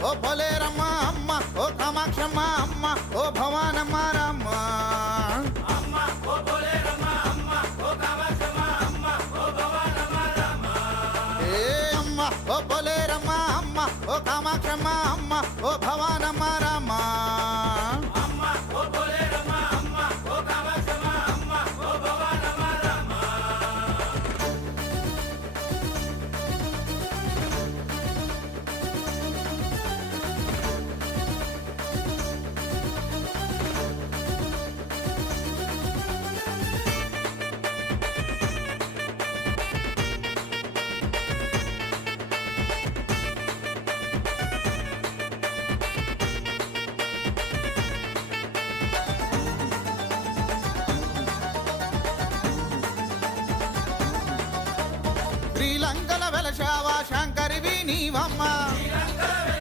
ఓ పోలేరమ్మ అమ్మ ఓ కామాక్షమ్మ అమ్మ ఓ భవానమ్మ రామ్మ అమ్మ ఓ పోలేరమ్మ అమ్మ ఓ కామాక్షమ్మ అమ్మ ఓ భవానమ్మ రామ. ఏ అమ్మ ఓ పోలేరమ్మ అమ్మ ఓ కామాక్షమ్మ అమ్మ ఓ భవానమ్మ రామ్మ అమ్మ ఓ పోలేరమ్మ అమ్మ ఓ కామాక్షమ్మ అమ్మ ఓ భవానమ్మ రామ. శ్రీలంక